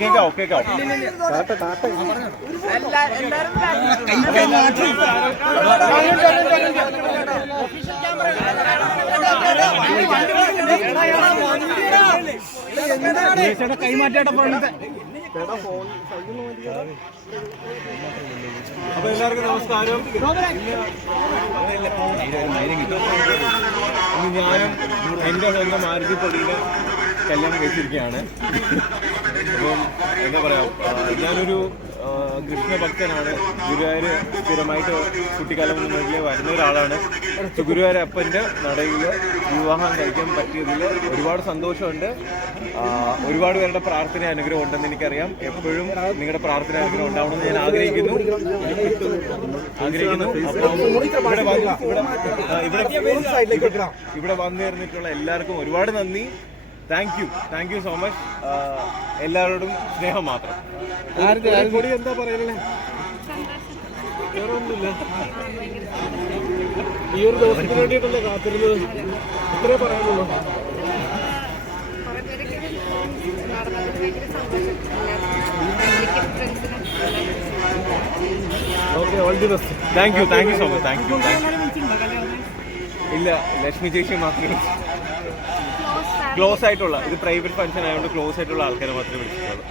കേക്കാവോ കേക്കാവോ? കൈമാറ്റേട്ടാ അപ്പൊ എല്ലാവർക്കും നമസ്കാരം. ഞാനും എന്റെ സ്വന്തം മാരുതി പൊടിയിലെ കല്യാണം കഴിച്ചിരിക്കുകയാണ്. അപ്പം എന്താ പറയാ ഞാനൊരു കൃഷ്ണ ഭക്തനാണ് ഗുരുവായൂർ സ്ഥിരമായിട്ട് കുട്ടിക്കാലം മുന്നിൽ വരുന്ന ഒരാളാണ്. അപ്പന്റെ നടയിൽ വിവാഹം കഴിക്കാൻ പറ്റിയതിൽ ഒരുപാട് സന്തോഷമുണ്ട്. ഒരുപാട് പേരുടെ പ്രാർത്ഥന അനുഗ്രഹം ഉണ്ടെന്ന് എനിക്കറിയാം. എപ്പോഴും നിങ്ങളുടെ പ്രാർത്ഥന അനുഗ്രഹം ഉണ്ടാവണമെന്ന് ഞാൻ ആഗ്രഹിക്കുന്നു. ആഗ്രഹിക്കുന്നു. അപ്പം ഇവിടെ വന്ന് ഇവിടെ ഇവിടെ ഇവിടെ വന്നു ചേർന്നിട്ടുള്ള എല്ലാവർക്കും ഒരുപാട് നന്ദി. Thank you thank you so much എല്ലാവരോടും സ്നേഹം മാത്രം. പൊടി എന്താ പറയുന്നത് വേറെ ഒന്നുമില്ല ഈ ഒരു ദിവസത്തിന് വേണ്ടിയിട്ടല്ലേ കാത്തിരുന്നത്? ഇത്രേ പറയാനുള്ളൂ. Okay all the best thank you thank you so much thank you ഇല്ല ലക്ഷ്മി ചേച്ചി മാത്രമേ ക്ലോസ് ആയിട്ടുള്ള ഇത് പ്രൈവറ്റ് ഫംഗ്ഷൻ ആയതുകൊണ്ട് ക്ലോസ് ആയിട്ടുള്ള ആൾക്കാരെ മാത്രമേ വിളിച്ചിട്ടുള്ളൂ.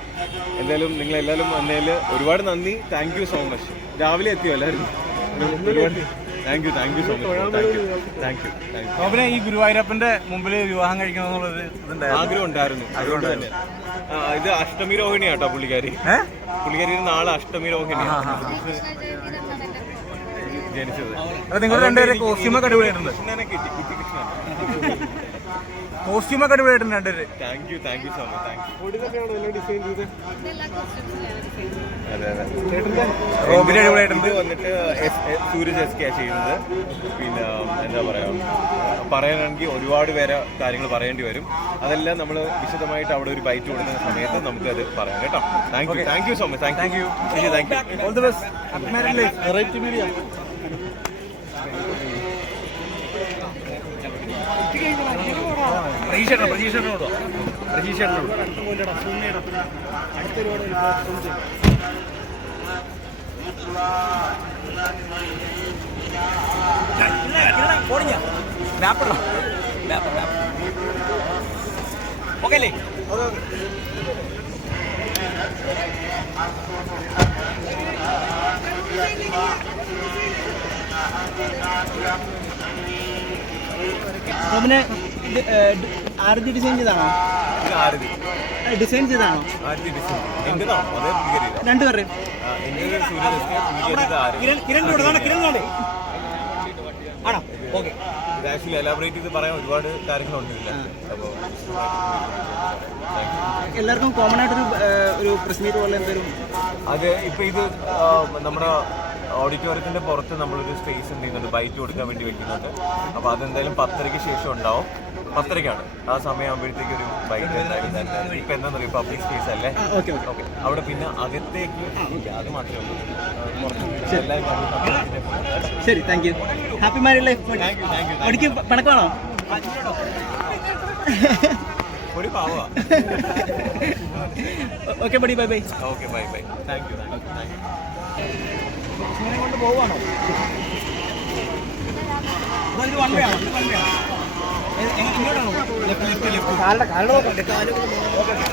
എന്തായാലും നിങ്ങൾ എല്ലാവരും വന്നതിൽ ഒരുപാട് നന്ദി. താങ്ക് യു സോ മച്ച് രാവിലെ എത്തിയോ എല്ലാവരും? Thank you thank you so much thank you thank you ഈ ഗുരുവായൂരപ്പന്റെ മുമ്പിൽ വിവാഹം കഴിക്കണം എന്നുള്ളത് ആഗ്രഹം ഉണ്ടായിരുന്നു. അതുകൊണ്ട് തന്നെ. ഇത് അഷ്ടമി രോഹിണി ആട്ടോ പുള്ളിക്കാരി. പുള്ളിക്കാരി നാളെ അഷ്ടമി രോഹിണിയാണ് എന്റെ ജനിച്ചത്. നിങ്ങൾ രണ്ടുപേരും കോസ്റ്റ്യൂമൊക്കെ അടിപൊളിയായിട്ടുണ്ട്. കൃഷ്ണനെ കിട്ടി. കുട്ടി കൃഷ്ണൻ കോസ്റ്റ്യൂമൊക്കെ അടിപൊളിയായിട്ടുണ്ട് രണ്ടുപേര് thank you thank you so much thank അതെ അതെ. റോബിന് അടിപൊളിയായിട്ടുണ്ട് ഇത് വന്നിട്ട് എസ്- എ- സൂരജ് എസ് കെ ചെയ്യുന്നത്. പിന്നെ എന്താ പറയാ പറയാനാണെങ്കിൽ ഒരുപാട് പേരെ കാര്യങ്ങൾ പറയേണ്ടി വരും. അതെല്ലാം നമ്മൾ വിശദമായിട്ട് അവിടെ ഒരു ബൈറ്റ് കൊടുക്കുന്ന സമയത്ത് നമുക്ക് അത് പറയാം കേട്ടോ? Thank you thank you so much thank you ശരി thank you all the best happy married life variety media പ്രതീക്ഷ പ്രതീക്ഷയോടോ പ്രതീക്ഷയോടോ ഓക്കെ അല്ലേ? റോബിനെ ആരതി ഡിസൈൻ ചെയ്താണോ ഡിസൈൻ ചെയ്താണോ രണ്ടുപേരുടെയും കിരൺ ആണോ? ഓക്കെ. ഇത് ആക്ച്വലി എലാബറേറ്റ് ചെയ്ത് പറയാൻ ഒരുപാട് കാര്യങ്ങളുണ്ട് ഇതിൽ അപ്പോൾ എല്ലാവർക്കും കോമൺ ആയിട്ടൊരു പ്രശ്നം ഒരു പ്രസ് മീറ്റ് പോലെ എന്തെങ്കിലും? അത് ഇപ്പൊ ഇത് നമ്മുടെ ഓഡിറ്റോറിയത്തിന്റെ പുറത്ത് നമ്മളൊരു സ്പേസ് എന്ത് ചെയ്യുന്നുണ്ട് ബൈറ്റ് കൊടുക്കാൻ വേണ്ടി വെക്കുന്നുണ്ട് അപ്പൊ അതെന്തായാലും പത്തരയ്ക്ക് ശേഷം ഉണ്ടാവും. പത്തരയ്ക്കാണ്. ആ സമയമാകുമ്പോഴത്തേക്ക് ഒരു ബൈറ്റ് എന്തായാലും തന്നെ ഇപ്പൊ എന്താ പറയുക പബ്ലിക് സ്പേസ് അല്ലേ ഓക്കെ അവിടെ പിന്നെ അകത്തേക്ക് അത് മാത്രമേ ഉള്ളൂ. ശരി. Thank you happy married life പണക്കാണോ ഒരു പാവാ. Okay buddy bye bye okay bye bye thank you thank you കൃഷ്ണനെ കൊണ്ട് പോവാണോ ഇത് വൺ വേ ആണ് ഇത് വൺ വേ ആണ്. ഇങ്ങോട്ടാണോ? ലെഫ്റ്റ് ലെഫ്റ്റ് ലെഫ്റ്റ് കാലടെ കാലടെ നോക്കട്ടെ കാലം നോക്കട്ടെ